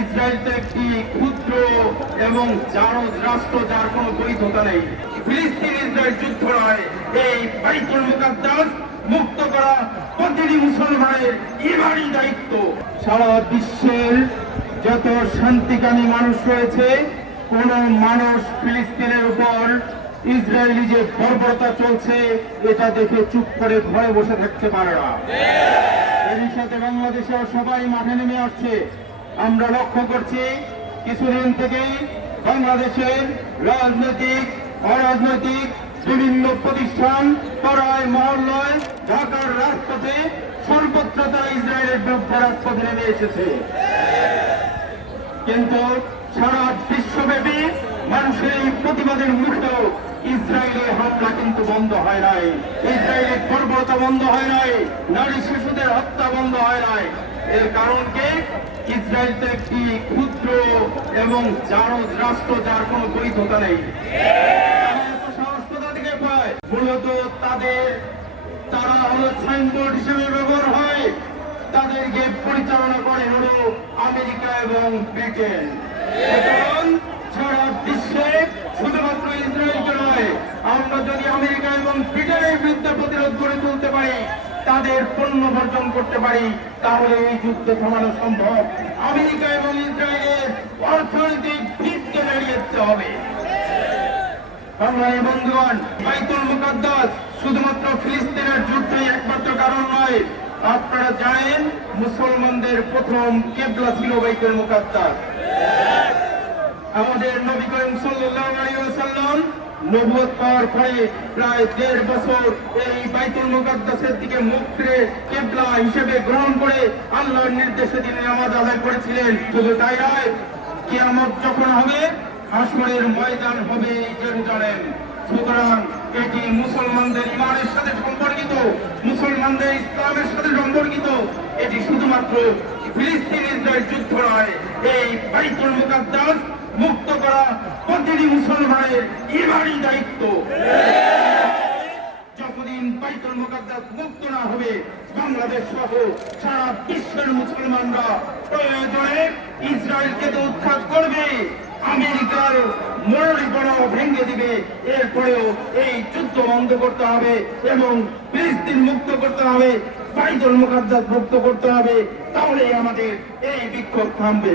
Israel তো একটি ক্ষুদ্র এবং জারজ রাষ্ট্র যার কোনো বৈধতা নেই। ফিলিস্তিন ইসরায়েল যুদ্ধ নয়, এই বাইতুল মুকাদ্দাস মুক্ত করা প্রতিটি মুসলমানের ইমানই দায়িত্ব। সারা বিশ্বের যত শান্তিকামী মানুষ রয়েছে, কোন মানুষ ফিলিস্তিনের উপর ইসরায়েলি যে বর্বরতা চলছে, এটা দেখে চুপ করে ঘরে বসে থাকতে পারে না। এরই সাথে বাংলাদেশের সবাই মাঠে নেমে আসছে। আমরা লক্ষ্য করছি কিছুদিন থেকেই বাংলাদেশের রাজনৈতিক, অরাজনৈতিক বিভিন্ন প্রতিষ্ঠান পাড়ায়, মহল্লায় ঢাকার রাজপথে সর্বত্র তারা ইসরায়েলের বিরুদ্ধে রাজপথে নেমে এসেছে। কিন্তু সারা বিশ্বব্যাপী মানুষের এই প্রতিবাদের মুখেও ইসরায়েলের হামলা কিন্তু বন্ধ হয় নাই। ইসরায়েলের বর্বরতা বন্ধ হয় নাই, নারী শিশুদের হত্যা বন্ধ হয় নাই। এর কারণ কি? ইসরায়েল তো একটি ক্ষুদ্র এবং জারজ রাষ্ট্র, যার কোনো বৈধতা নেই। মূলত তাদের, তারা হলো সাইনবোর্ড হিসেবে ব্যবহার হয়। তাদেরকে পরিচালনা করে হলো আমেরিকা এবং ব্রিটেন। সারা বিশ্বে শুধুমাত্র ইসরায়েলকে নয়, আমরা যদি আমেরিকা এবং ব্রিটেনের বিরুদ্ধে প্রতিরোধ গড়ে তুলতে পারি তাদের পণ্য বর্জন করতে পারি, তাহলে এই যুদ্ধ থামানো সম্ভব। আমেরিকা এবং ইসরায়েলের অর্থনৈতিক ভিতকে দাঁড়িয়ে দিতে হবে। সংগ্রামী বন্ধুগণ, বাইতুল মুকাদ্দাস শুধুমাত্র ফিলিস্তিনের যুদ্ধই একমাত্র কারণ নয়। আপনারা জানেন, মুসলমানদের প্রথম কেবলা ছিল বাইতুল মুকাদ্দাস। আমাদের নবী করিম সাল্লাল্লাহু আলাইহি ওয়াসাল্লাম নবুয়ত পাওয়ার পরে প্রায় দেড় বছর এই বাইতুল মুকাদ্দাসের দিকে মুখ ফিরে কেবলা হিসেবে গ্রহণ করে আল্লাহর নির্দেশে তিনি নামাজ আদায় করেছিলেন। শুধু তাই নয়, কিয়ামত যখন হবে হাসরের ময়দান হবে এই জেরুজালেম। সুতরাং এটি মুসলমানদের ইমানের সাথে সম্পর্কিত, মুসলমানদের ইসলামের সাথে সম্পর্কিত। এটি শুধুমাত্র ফিলিস্তিন ইসরায়েল যুদ্ধ নয়, এই বাইতুল মুকাদ্দাস মুক্ত করা প্রতিটি মুসলমানের ইমানই দায়িত্ব। যতদিন বাইতুল মুকাদ্দাস মুক্ত না হবে, বাংলাদেশ সহ সারা বিশ্বের মুসলমানরা প্রয়োজনে ইসরায়েলকে তো উৎখাত করবে, আমেরিকার মরণিপনা ভেঙে দিবে। এরপরেও এই যুদ্ধ বন্ধ করতে হবে এবং ফিলিস্তিন মুক্ত করতে হবে, বাইতুল মুকাদ্দাস মুক্ত করতে হবে তাহলে আমাদের এই বিক্ষোভ থামবে।